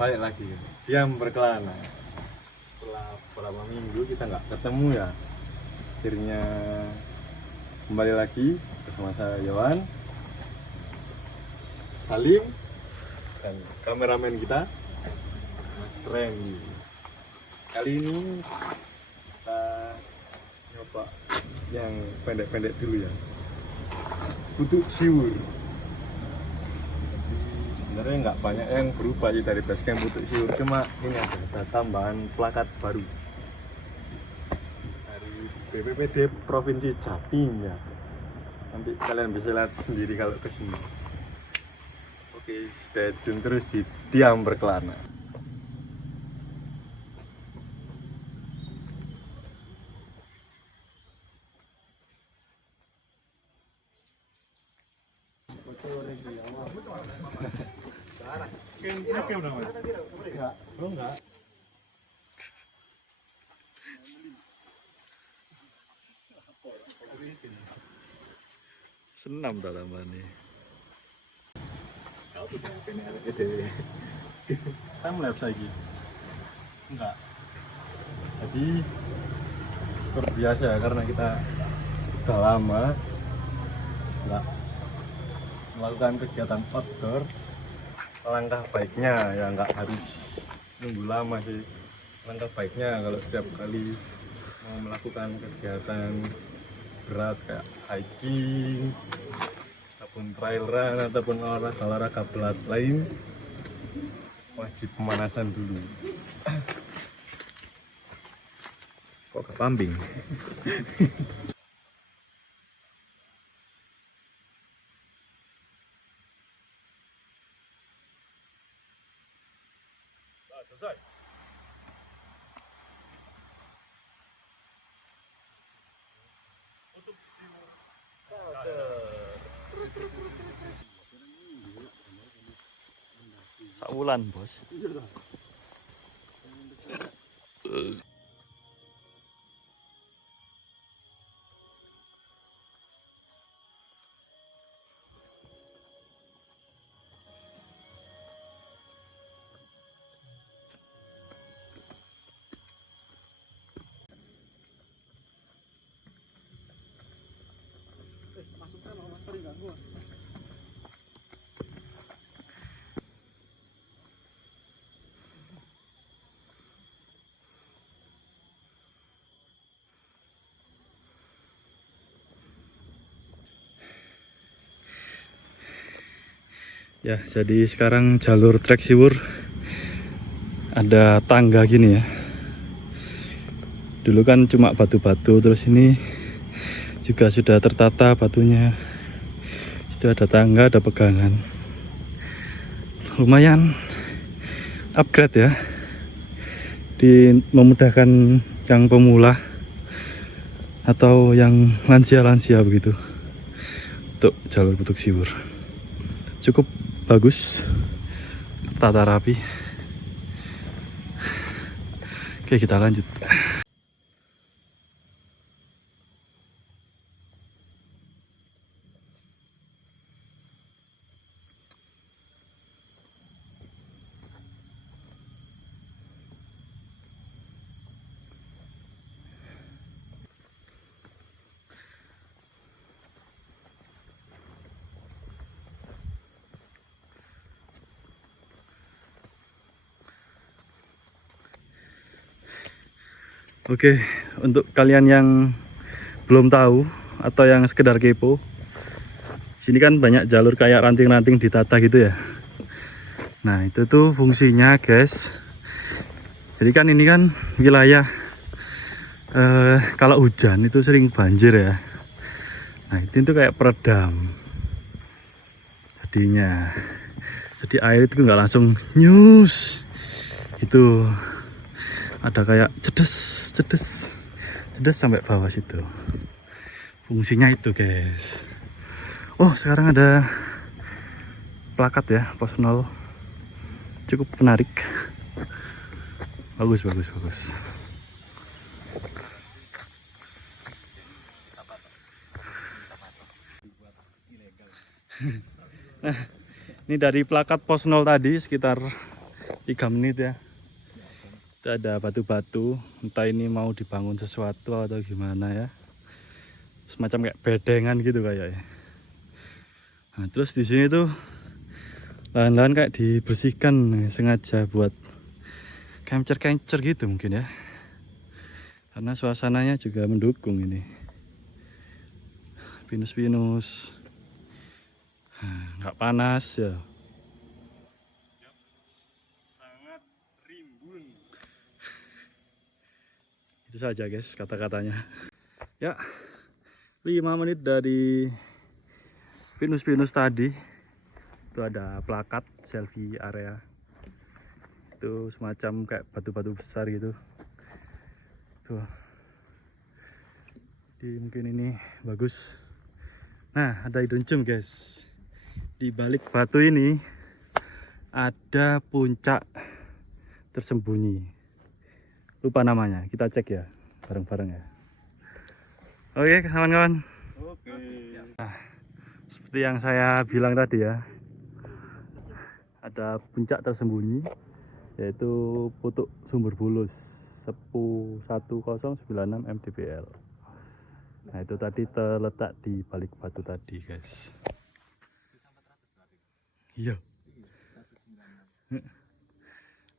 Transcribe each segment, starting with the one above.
balik lagi diam berkelana. Setelah beberapa minggu kita nggak ketemu ya, akhirnya kembali lagi bersama saya Yohan, Salim, dan kameramen kita Mas Randy. Kali ini kita nyoba yang pendek-pendek dulu ya, putuk siwur. Sebenarnya nggak banyak yang berubah sih dari basecamp putuk siwur, cuma ini ada tambahan plakat baru dari BPPD Provinsi Jatim ya. Nanti kalian bisa lihat sendiri kalau kesini. Oke, stay tune terus di Diam Berkelana. Enggak. Senam dalamannya. Kita mulai lagi. Enggak. Jadi seperti biasa ya, karena kita udah lama enggak melakukan kegiatan outdoor. Langkah baiknya ya nggak harus nunggu lama sih. Langkah baiknya kalau setiap kali mau melakukan kegiatan berat kayak hiking ataupun trail run ataupun olahraga berat lain, wajib pemanasan dulu. Kok gak pambing? Selesai. Untuk siwur. Sak wulan, Bos. Ya, jadi sekarang jalur trek siwur ada tangga gini ya. Dulu kan cuma batu-batu, terus ini juga sudah tertata batunya. Sudah ada tangga, ada pegangan. Lumayan upgrade ya. Memudahkan yang pemula atau yang lansia-lansia begitu untuk jalur putuk siwur. Cukup bagus, tata rapi. Oke, kita lanjut. Oke, untuk kalian yang belum tahu atau yang sekedar kepo, sini kan banyak jalur kayak ranting-ranting ditata gitu ya. Nah, itu tuh fungsinya, guys. Jadi kan ini kan wilayah kalau hujan itu sering banjir ya. Nah, itu tuh kayak peredam jadinya. Jadi air itu nggak langsung nyus. Itu ada kayak cedes sampai bawah situ. Fungsinya itu, guys. Oh, sekarang ada plakat ya, pos 0. Cukup menarik. Bagus. Nah, ini dari plakat pos 0 tadi sekitar 3 menit ya. Itu ada batu-batu, entah ini mau dibangun sesuatu atau gimana ya. Semacam kayak bedengan gitu kayaknya. Nah, terus di sini tuh lahan-lahan kayak dibersihkan sengaja buat kencer-kencer gitu mungkin ya. Karena suasananya juga mendukung ini. Pinus-pinus. Nggak panas ya. Sangat rimbun. Itu saja guys kata-katanya. Ya, 5 menit dari pinus-pinus tadi. Itu ada plakat selfie area. Itu semacam kayak batu-batu besar gitu. Tuh. Jadi mungkin ini bagus. Nah, ada hidden gem guys. Di balik batu ini ada puncak tersembunyi. Lupa namanya, kita cek ya bareng-bareng ya. Oke kawan-kawan. Oke. Nah, seperti yang saya bilang tadi ya, ada puncak tersembunyi yaitu Putuk Sumber Bulus Sepu 1096 mdpl. Nah itu tadi terletak di balik batu tadi guys. Iya.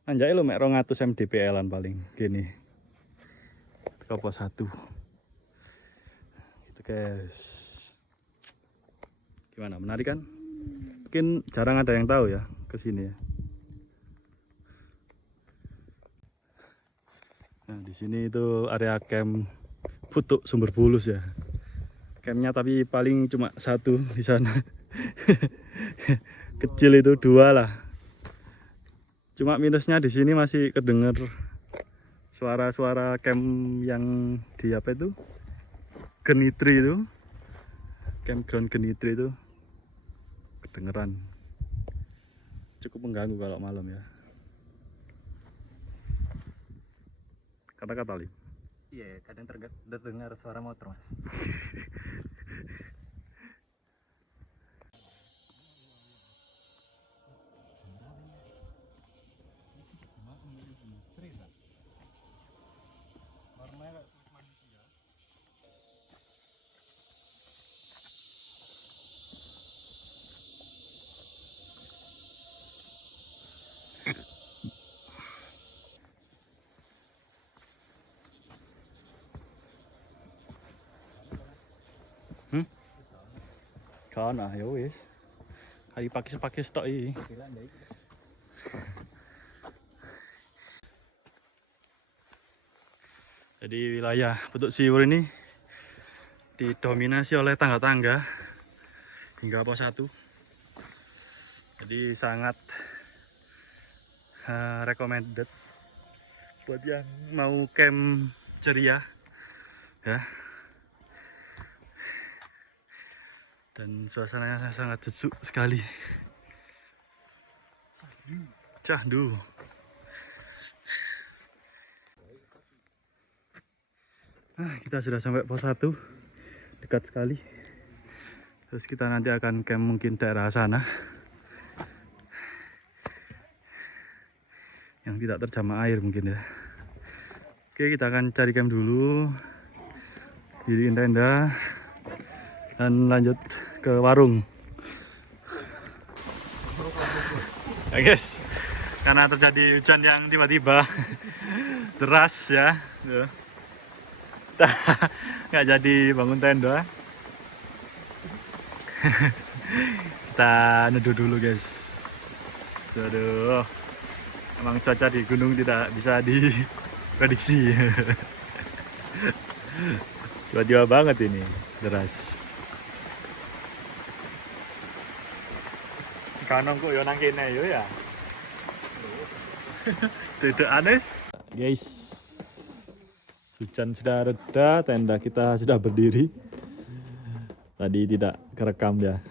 Anjay lo mek 200 mdpl-an paling gini. Kopo 1. Gitu guys. Gimana, menarik kan? Mungkin jarang ada yang tahu ya ke sini ya. Nah, di sini itu area camp Putuk Sumber Bulus ya. Campnya tapi paling cuma 1 di sana. Kecil itu 2 lah. Cuma minusnya di sini masih kedenger suara-suara camp yang di apa itu? Genitri itu. Campground Genitri itu kedengeran. Cukup mengganggu kalau malam ya. Kata-kata Lim. Iya, kadang terdengar suara motor mas. Kawan ah ya wis. Kali pakis-pakis tok iki. Jadi wilayah Putuk Siwur ini didominasi oleh tangga-tangga hingga pos 1. Jadi sangat recommended buat yang mau camp ceria ya. Dan suasananya sangat sejuk sekali. Cahdu. Nah, kita sudah sampai pos 1. Dekat sekali. Terus kita nanti akan camp mungkin daerah sana. Yang tidak terjamah air mungkin ya. Oke, kita akan cari camp dulu. Diriin tenda. Dan lanjut ke warung. Ya guys, karena terjadi hujan yang tiba-tiba deras ya, nggak jadi bangun tenda. Kita neduh dulu guys. Aduh, emang cuaca di gunung tidak bisa diprediksi. Tiba-tiba banget ini deras. Kanong kok yo nang kene yo ya. Tidak aneh. Guys, hujan sudah reda, tenda kita sudah berdiri. Tadi tidak kerekam ya.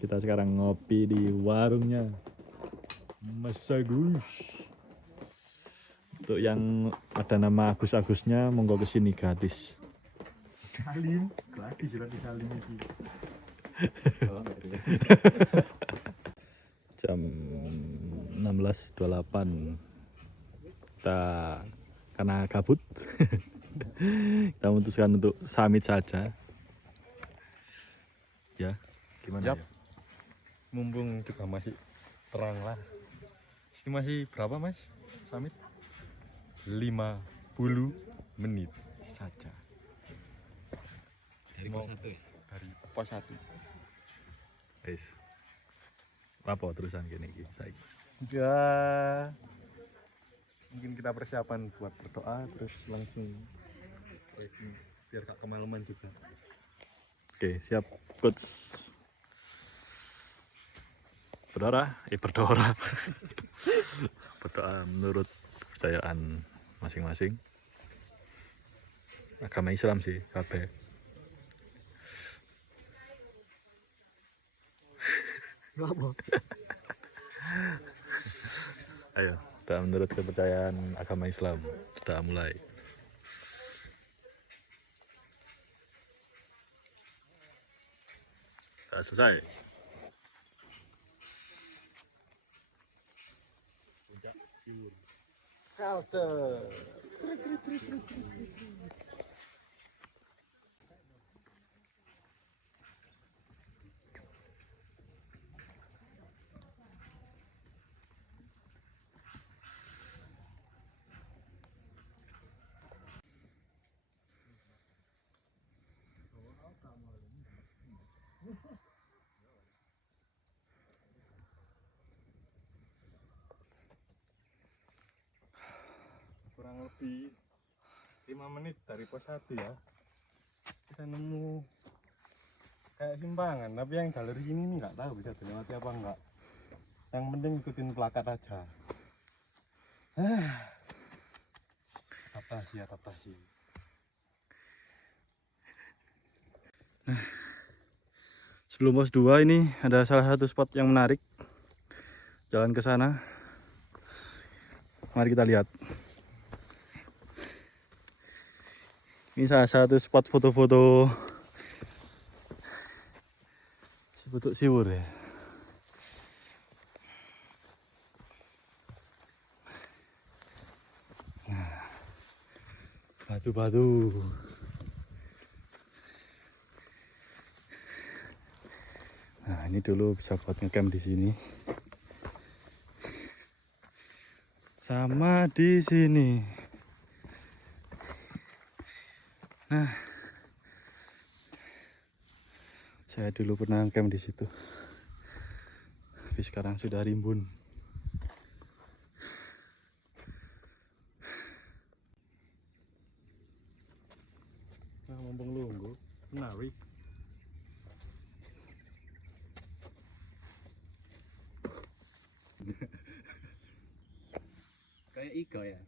Kita sekarang ngopi di warungnya Mas Agus. Untuk yang ada nama Agus-Agusnya, monggo kesini gratis. Salim, lagi sudah disalim itu. Jam 6 16.28. Kita karena gabut kita memutuskan untuk summit saja. Ya, gimana Yap. ya? Mumpung juga masih terang lah. Estimasi berapa mas? Summit? 50 menit saja. Dari pos 1 ya? Dari pos 1. Guys, apa terusan gini saiki? Ya, mungkin kita persiapan buat berdoa terus langsung biar gak kemalaman juga. Oke, siap coach. Berdoa, berdoa. Berdoa menurut kepercayaan masing-masing. Agama Islam sih, kabeh. Ayo, doa menurut kepercayaan agama Islam. Sudah mulai. Sudah selesai. Puncak Siwur. Culture. Kurang lebih 5 menit dari pos 1 ya. Kita nemu kayak simpangan, tapi yang jalur ini nih nggak tahu bisa dilewati apa enggak. Yang penting ikutin plakat aja. Adaptasi. Sebelum pos 2 ini ada salah satu spot yang menarik. Jalan ke sana. Mari kita lihat. Ini salah satu spot foto-foto bentuk siwur ya. Nah, batu-batu. Nah, ini dulu bisa buat ngecamp di sini. Sama di sini. Nah, saya dulu pernah ngecamp di situ. Tapi sekarang sudah rimbun. Nah, mumpung lunggu, menarik. Kayak Iko ya?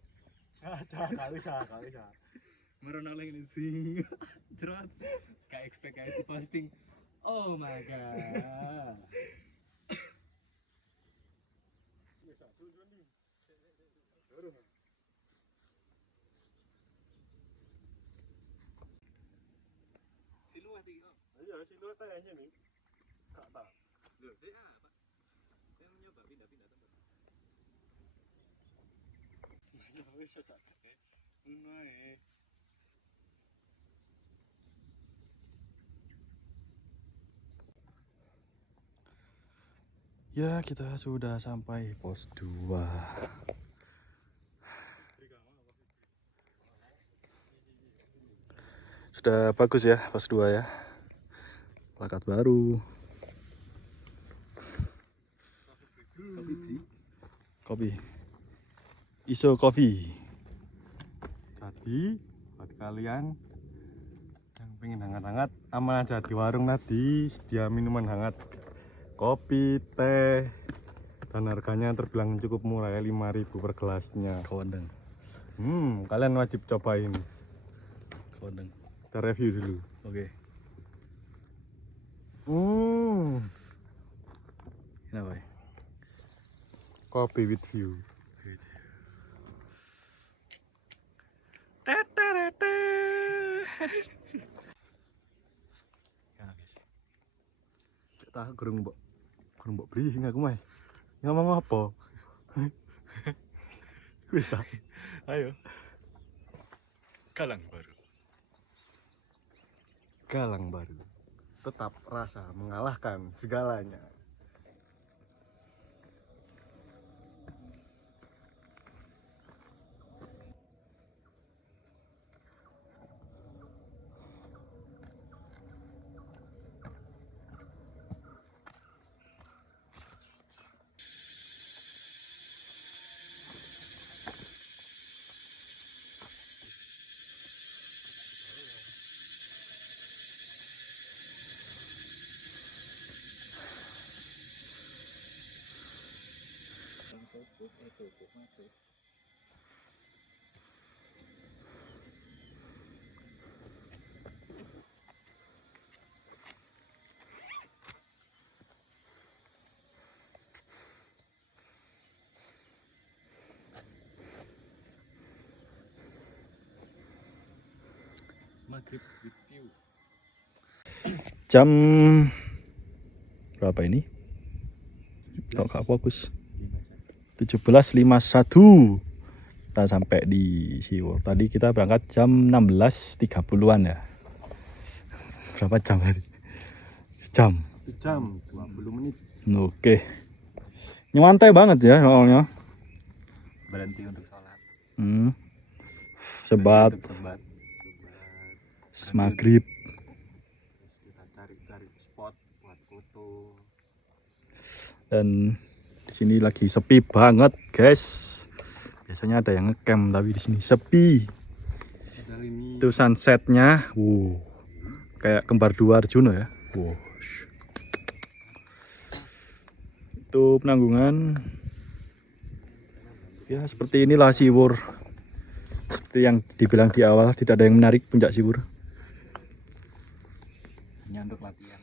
Gak bisa. Merenang lagi di sini. Jerat. Kayak expect kayak di posting. Oh my god. Siluet iki kok. Iya, siluet aja nih. Gak tak. Loh, dia apa? Saya mencoba pindah-pindah tempat. Ya wis aja deh. Ngono ae. Ya, kita sudah sampai pos 2. Sudah bagus ya pos 2 ya. Plakat baru. Kopi. Iso coffee. Jadi buat kalian yang pengen hangat-hangat, aman aja di warung tadi sedia minuman hangat, kopi, teh, dan harganya terbilang cukup murah ya, 5.000 per gelasnya. Kawandang. Kalian wajib cobain. Kawandang. Kita review dulu. Oke. Kenapa ya? Kopi with view. Gimana guys? Kita gerung mbok briefing aku mah. Ngomong apa? Bisa. Ayo. Galang baru. Galang baru. Tetap rasa mengalahkan segalanya. Maghrib with view. Jam berapa ini? Kok gak fokus? 17.51. Kita sampai di Siwur. Tadi kita berangkat jam 16.30-an ya. Berapa jam tadi? Sejam. Jam 20 menit. Oke. Nyantai banget ya soalnya. Berhenti untuk sholat. Sebat, Berhenti untuk sebat. maghrib. Terus kita cari-cari spot buat foto. Dan di sini lagi sepi banget, guys. Biasanya ada yang ngecamp tapi di sini sepi. Padahal ini Itu sunsetnya, kayak kembar dua Arjuna ya. Itu penanggungan. Ya seperti inilah Siwur. Seperti yang dibilang di awal, tidak ada yang menarik puncak Siwur. Hanya untuk latihan,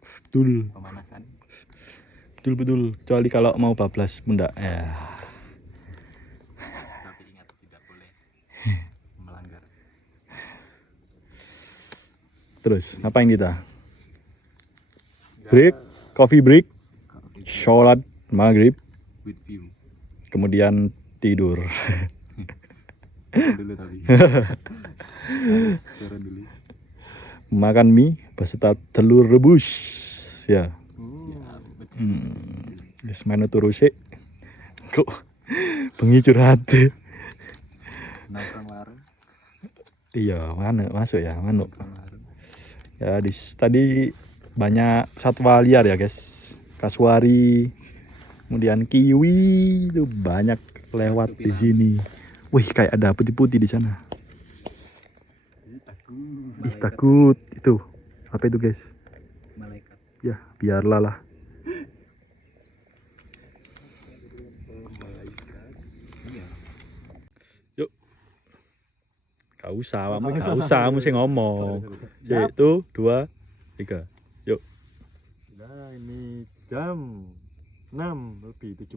Betul, pemanasan. betul. Kecuali kalau mau bablas pundak ya. Tapi ingat tidak boleh melanggar. Terus ngapain kita? Break, coffee break, sholat maghrib, With view. kemudian tidur. Dulu tapi. Harus turun dulu. Makan mie beserta telur rebus ya. Siap. Betul. Wis menu turu sik. Kok bengi curhat. Nongkrong warung. Iya, mana masuk ya, manuk. Nongkrong warung. Ya tadi banyak satwa liar ya, guys. Kasuari, kemudian kiwi itu banyak lewat di sini. Wih, kayak ada putih-putih di sana. Ih, takut itu. Apa itu, guys? Malaikat. Ya, biarlah lah. Iya. Yuk. Gak usah, kamu sih ngomong. Sorry. Satu, dua, tiga. Yuk. Nah, ini jam 6:17.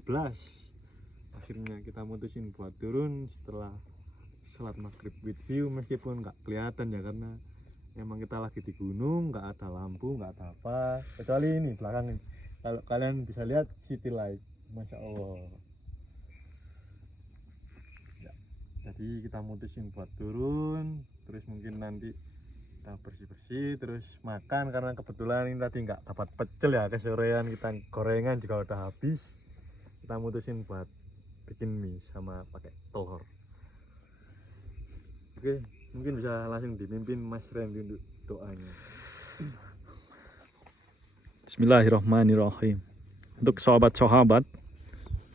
Akhirnya kita mutusin buat turun setelah sholat maghrib with view, meskipun nggak kelihatan ya karena emang kita lagi di gunung, nggak ada lampu, nggak ada apa, kecuali ini belakang ini. Kalau kalian bisa lihat city light, masya Allah ya. Jadi kita mutusin buat turun, terus mungkin nanti kita bersih-bersih, terus makan karena kebetulan ini tadi nggak dapat pecel ya, kesorean kita gorengan juga udah habis. Kita mutusin buat bikin mie sama pakai telur. Oke, mungkin bisa langsung dipimpin Mas Randy untuk doanya. Bismillahirrahmanirrahim. Untuk sahabat-sahabat,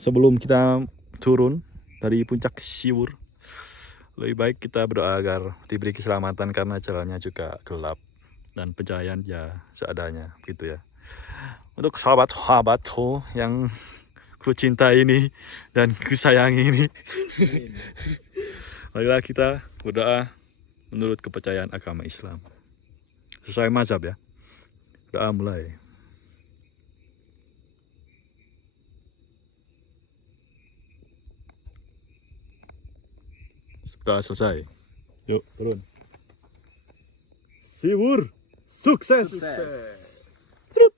sebelum kita turun dari puncak Siwur, lebih baik kita berdoa agar diberi keselamatan karena jalannya juga gelap dan pencahayaan ya seadanya, begitu ya. Untuk sahabat-sahabatku yang ku cinta ini dan ku sayangi ini, marilah kita berdoa menurut kepercayaan agama Islam sesuai mazhab ya. Doa mulai. Doa selesai. Yuk turun. Siwur sukses. Trut.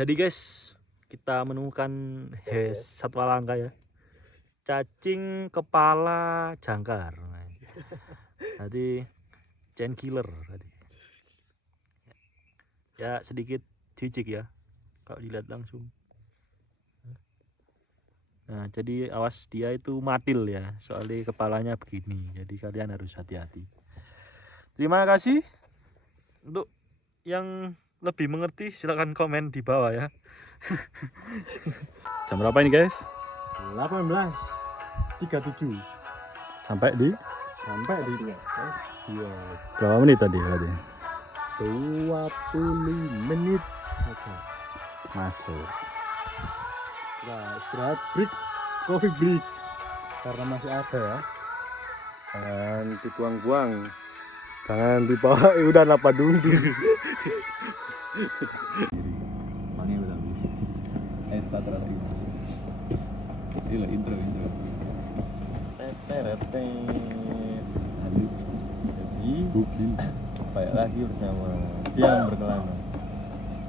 Jadi guys, kita menemukan satwa langka ya. Cacing kepala jangkar. Tadi giant killer tadi. Ya sedikit jijik ya kalau dilihat langsung. Nah, jadi awas dia itu matil ya, soalnya kepalanya begini. Jadi kalian harus hati-hati. Terima kasih untuk yang lebih mengerti, silahkan komen di bawah ya. Jam berapa ini guys? 18.37 Sampai di dia berapa menit tadi berarti? 20 menit saja. Masuk. Nah, istirahat break, coffee break karena masih ada ya. Jangan dibuang-buang, jangan dibawa udah apa dulu. Mangnya udah habis. Start lagi. Ini intro. Aduh, jadi booking baik lagi bersama Tiang Berkelana.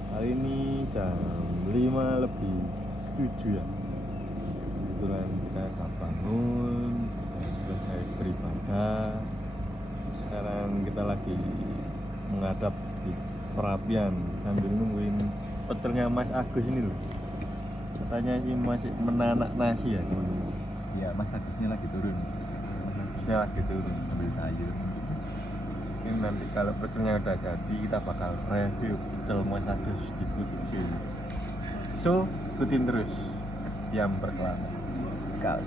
Kali ini jam 5:07 ya. Kebetulan kita udah bangun, selesai beribadah. Sekarang kita lagi menghadap di perapian sambil nungguin pecelnya Mas Agus ini loh. Katanya sih masih menanak nasi ya teman-teman. Ya, Mas Agusnya lagi turun. Saya lagi turun ambil sayur. Ini nanti kalau pecelnya udah jadi kita bakal review pecel Mas Agus di Kudus. So, ikutin terus Tiang Berkelana. Kal.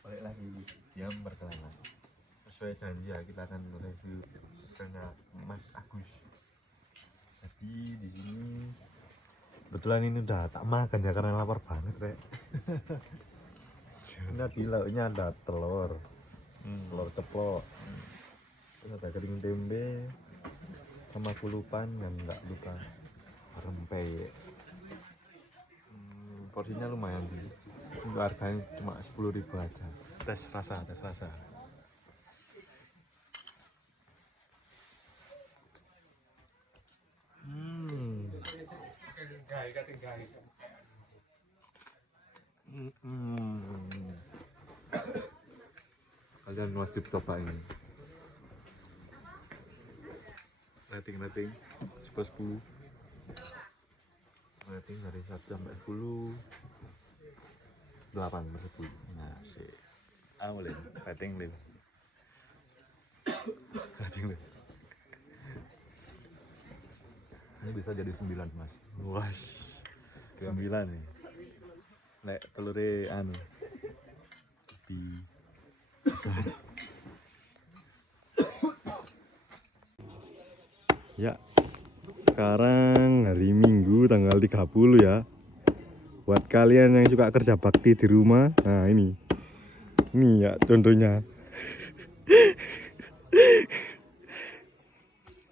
Balik lagi Tiang Berkelana. Sesuai janji ya, kita akan review pecelnya Mas Agus. Jadi di sini kebetulan ini udah tak makan ya karena lapar banget rek. Ini di lauknya ada telur ceplok, terus ada kering tempe sama kulupan dan nggak lupa rempeyek. Porsinya lumayan sih, untuk harganya cuma 10.000 aja. Tes rasa. Kalian wajib coba ini. Rating 10/10. Rating dari 1 sampai 10. 8/10. Nah, sih. Awalin rating lil. Ini bisa jadi 9, Mas. Wah, 9 nih. Lek telure anu Di ya, sekarang hari Minggu tanggal 30 ya. Buat kalian yang suka kerja bakti di rumah, nah ini ya contohnya.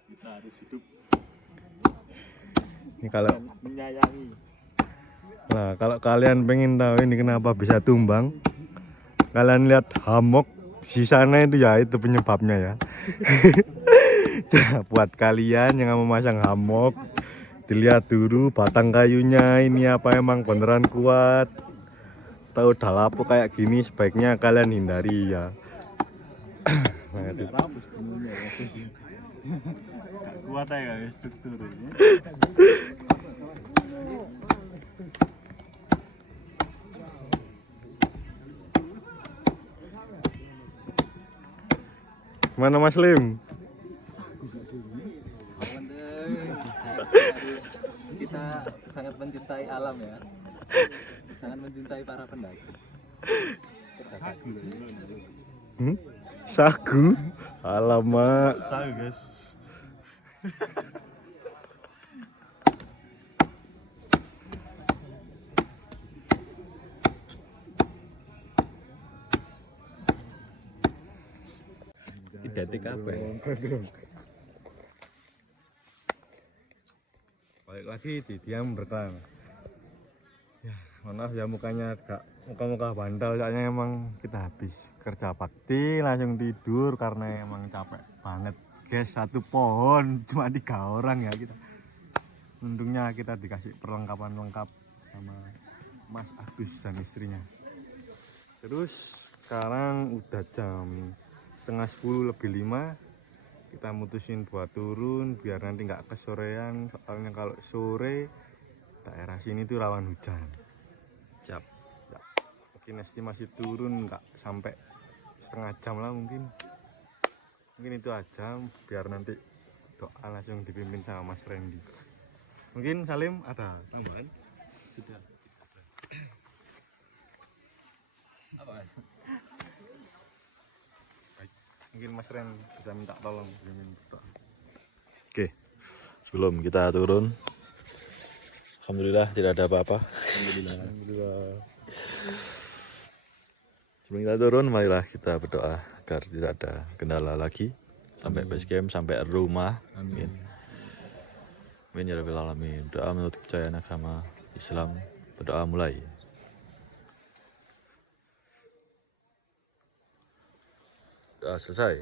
kita harus hidup Ini kalau menyayangi. Nah, kalau kalian pengen tahu ini kenapa bisa tumbang, kalian lihat hamok di sana itu ya, itu penyebabnya ya. Buat kalian yang mau memasang hamok, dilihat dulu batang kayunya ini apa emang beneran kuat. Tahu udah lapuk kayak gini sebaiknya kalian hindari ya. Nah, itu. Kuat ya guys strukturnya. Mana Mas Lim? Kita sangat mencintai alam ya. Sangat mencintai para pendaki. Sagu? Alamak. Sagu guys. Identik apa ya? Balik lagi di Tiang Berkelana. Ya, mohon maaf ya mukanya agak muka-muka bandel, soalnya emang kita habis kerja bakti langsung tidur karena emang capek banget guys. Satu pohon cuma 3 orang ya kita. Untungnya kita dikasih perlengkapan lengkap sama Mas Agus dan istrinya. Terus sekarang udah jam 9:30 lebih 5. Kita mutusin buat turun biar nanti nggak kesorean, soalnya kalau sore daerah sini tuh rawan hujan. Siap. Ya, mungkin estimasi turun nggak sampai setengah jam lah mungkin itu aja, biar nanti doa langsung dipimpin sama Mas Randy. Mungkin Salim ada tambahan? Sudah. Apa? Baik. Mungkin Mas Ren bisa minta tolong pimpin doa. Oke, sebelum kita turun, alhamdulillah tidak ada apa-apa. Alhamdulillah. Sebelum kita turun, marilah kita berdoa agar tidak ada kendala lagi sampai base camp, sampai rumah. Amin. Amin ya rabbil alamin. Doa menurut kepercayaan agama Islam. Berdoa mulai. Doa selesai.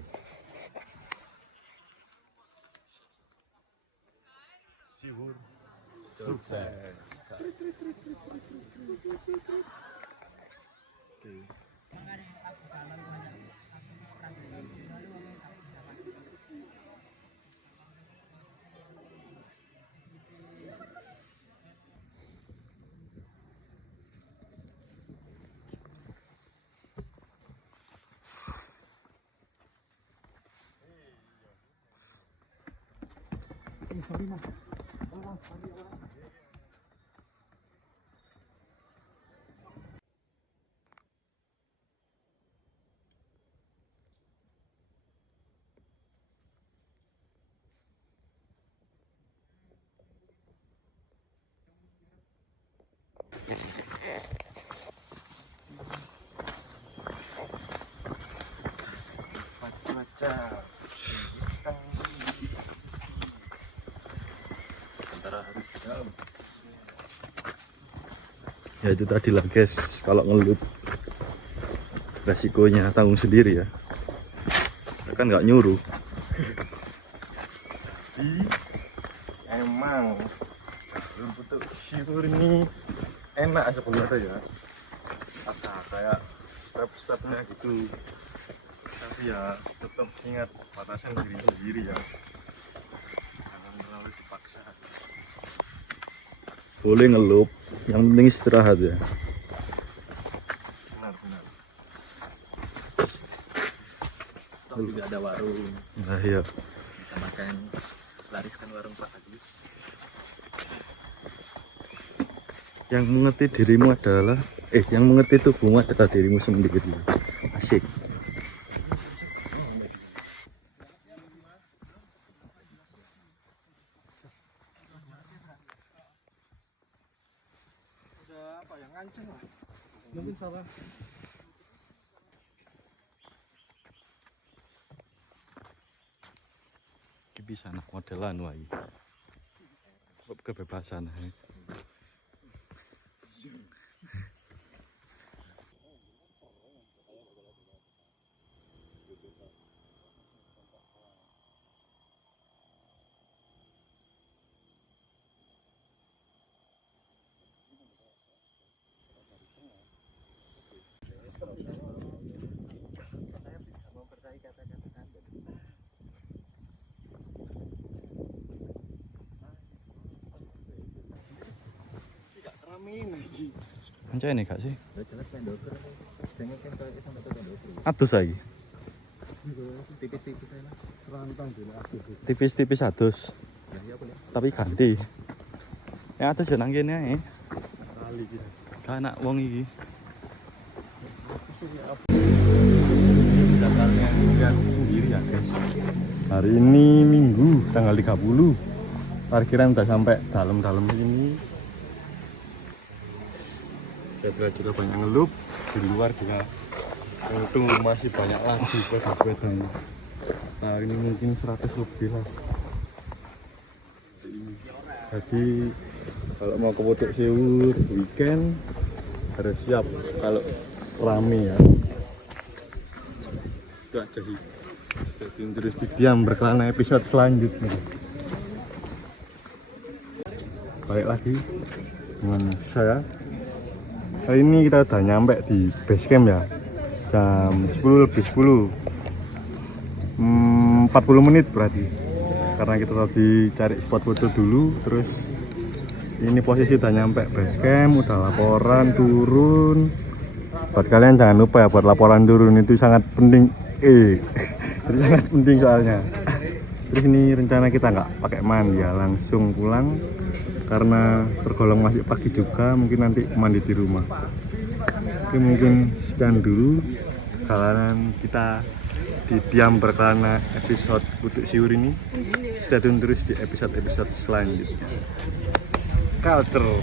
Sihur sukses. Cuaca antara harus jauh. Ya itu tadi lah guys, kalau ngelut resikonya tanggung sendiri ya. Saya kan nggak nyuruh. Jadi emang jalur Putuk Sihur ini enak sebenarnya ya, ada kayak step-stepnya gitu, tapi ya tetap ingat batasan diri sendiri ya, jangan terlalu dipaksa. Boleh ngelup, yang penting istirahat ya. Benar. Toh juga ada warung, Nah iya. bisa makan, lariskan warung Pak Agus. Yang mengerti dirimu adalah yang mengerti tubuhmu adalah dirimu sendiri. Asik. Udah apa yang nganceng lah, mungkin salah. Iki bisa anak modelan wae. Kebebasan. Saya bisa mempercayai kata-kata Anda. Tidak ramein lagi. Anca ini gak sih? Udah jelas main doker. Saya kan kayak sama tuh doker. Atus lagi. Tipis-tipis saya lah. Rantang dulu aku. Tipis-tipis atus. Ya iya boleh. Tapi ganti. Yang atus ya nang kene ae. Kali kita. Gak enak wong iki. Bisa kalian lihat sendiri ya guys. Hari ini Minggu tanggal 30. Parkiran udah sampai dalam-dalam sini. Sepeda juga banyak ngelup, di luar juga untung masih banyak lagi sepeda-sepedanya. Nah ini mungkin 100 lebih lah. Jadi kalau mau ke Putuk Sihur weekend harus siap kalau rame ya. itu aja sih. Stay tune terus di Diam Berkelana episode selanjutnya. Balik lagi dengan saya. Hari ini kita udah nyampe di base camp ya, jam 10 lebih 10, 40 menit berarti, karena kita tadi cari spot foto dulu. Terus ini posisi udah nyampe base camp, udah laporan turun. Buat kalian jangan lupa ya, buat laporan turun itu sangat penting, itu sangat penting soalnya. Terus ini rencana kita nggak pakai mandi ya, langsung pulang karena tergolong masih pagi juga, mungkin nanti mandi di rumah. Oke, mungkin sekian dulu jalanan kita di Diam Berkelana episode Putuk Siur ini. Stay tune terus di episode-episode selanjutnya. Culture.